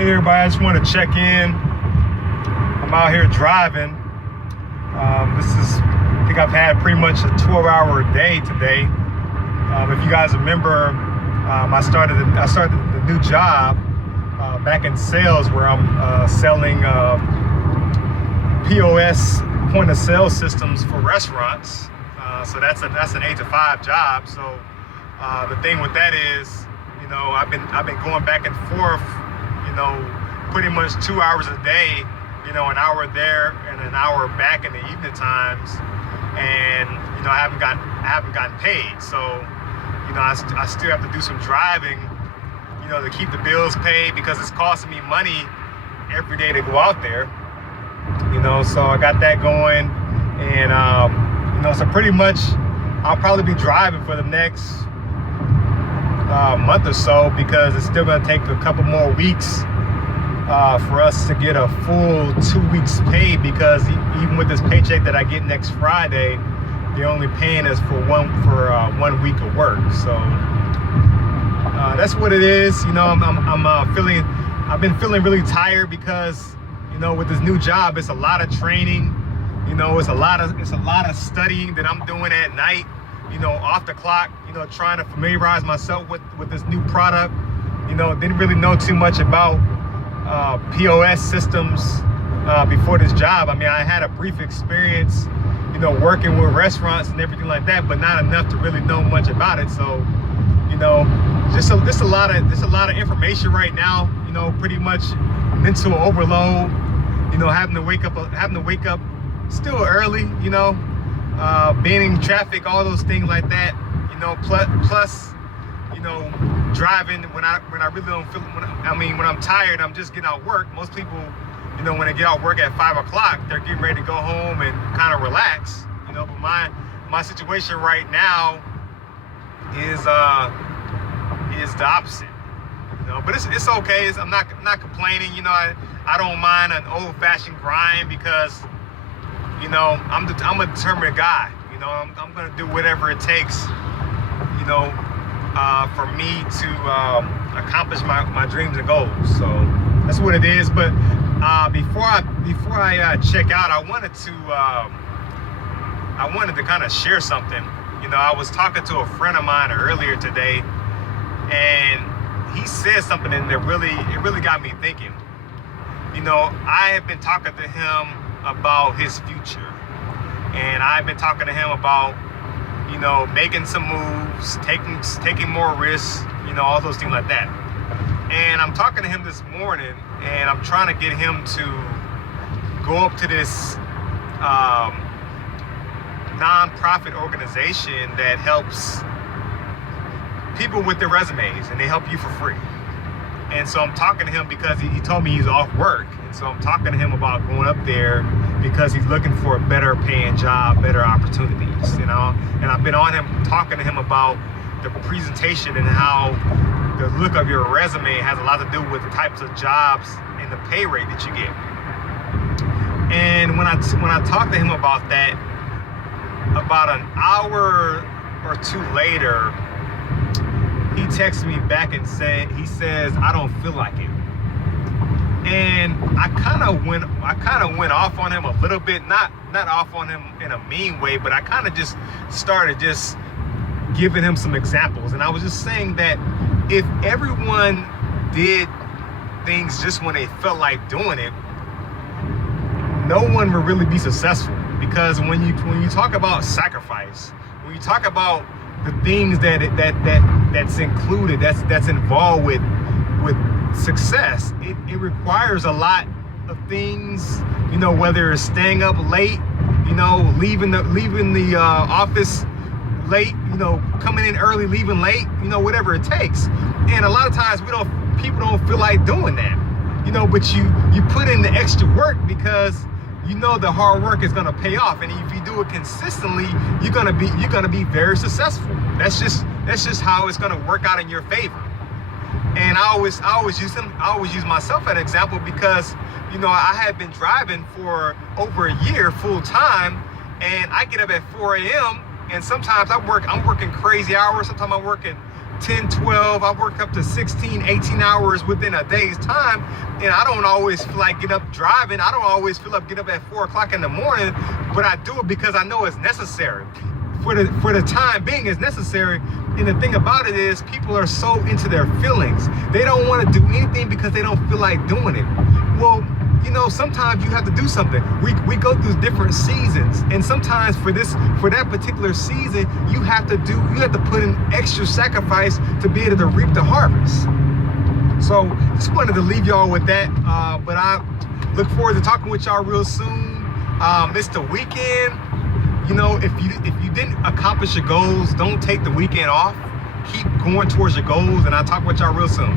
Hey everybody, I just want to check in. I'm out here driving. I think I've had pretty much a 12-hour day today. If you guys remember, I started the new job back in sales, where I'm selling POS point of sale systems for restaurants. So that's an 8 to 5 job. So the thing with that is, you know, I've been going back and forth, you know, pretty much 2 hours a day, you know, an hour there and an hour back in the evening times, and you know, I haven't gotten paid. So, you know, I still have to do some driving, you know, to keep the bills paid, because it's costing me money every day to go out there, you know. So I got that going, and you know, so pretty much I'll probably be driving for the next month or so, because it's still going to take a couple more weeks for us to get a full 2 weeks paid, because even with this paycheck that I get next Friday, they're only paying us for 1 week of work. So that's what it is. You know, I've been feeling really tired, because, you know, with this new job, it's a lot of training. You know, it's a lot of studying that I'm doing at night, you know, off the clock, you know, trying to familiarize myself with this new product. You know, didn't really know too much about POS systems before this job. I mean, I had a brief experience, you know, working with restaurants and everything like that, but not enough to really know much about it. So, you know, just a lot of information right now. You know, pretty much mental overload. You know, having to wake up still early. You know, being in traffic, all those things like that. You know, plus, you know, driving when I really don't feel. When I'm tired, I'm just getting out work. Most people, you know, when they get out work at 5 o'clock, they're getting ready to go home and kind of relax. You know, but my situation right now is the opposite. You know, but it's okay. I'm not complaining. You know, I don't mind an old-fashioned grind, because, you know, I'm a determined guy. You know, I'm gonna do whatever it takes, you know, for me to accomplish my dreams and goals. So that's what it is. But before I check out, I wanted to kind of share something. You know, I was talking to a friend of mine earlier today, and he said something that really got me thinking. You know, I have been talking to him about his future, and I've been talking to him about, you know, making some moves, taking more risks, you know, all those things like that. And I'm talking to him this morning, and I'm trying to get him to go up to this non-profit organization that helps people with their resumes, and they help you for free. And so I'm talking to him because he told me he's off work. And so I'm talking to him about going up there, because he's looking for a better paying job, better opportunities, you know. And I've been on him, talking to him about the presentation and how the look of your resume has a lot to do with the types of jobs and the pay rate that you get. And when I talked to him about that, about an hour or two later, he texted me back and he says, "I don't feel like it." And I kind of went off on him a little bit, not off on him in a mean way, but I kind of just started just giving him some examples. And I was just saying that if everyone did things just when they felt like doing it, no one would really be successful. Because when you talk about sacrifice, when you talk about the things that's included, that's involved with success, it requires a lot of things. You know, whether it's staying up late, you know, leaving the office late, you know, coming in early, leaving late, you know, whatever it takes. And a lot of times people don't feel like doing that, you know, but you put in the extra work, because you know the hard work is gonna pay off, and if you do it consistently, you're gonna be very successful. That's just how it's gonna work out in your favor. And I always use myself as an example, because, you know, I had been driving for over a year full time, and I get up at 4 a.m. and sometimes I'm working crazy hours. Sometimes I'm working 10, 12, I work up to 16, 18 hours within a day's time. And I don't always feel like get up driving. I don't always feel like get up at 4 o'clock in the morning, but I do it because I know it's necessary. For the time being, it's necessary. And the thing about it is people are so into their feelings. They don't want to do anything because they don't feel like doing it. Well, you know, sometimes you have to do something. We go through different seasons, and sometimes for that particular season, you have to put in extra sacrifice to be able to reap the harvest. So just wanted to leave y'all with that. But I look forward to talking with y'all real soon. It's the weekend. You know, if you didn't accomplish your goals, don't take the weekend off. Keep going towards your goals, and I'll talk with y'all real soon.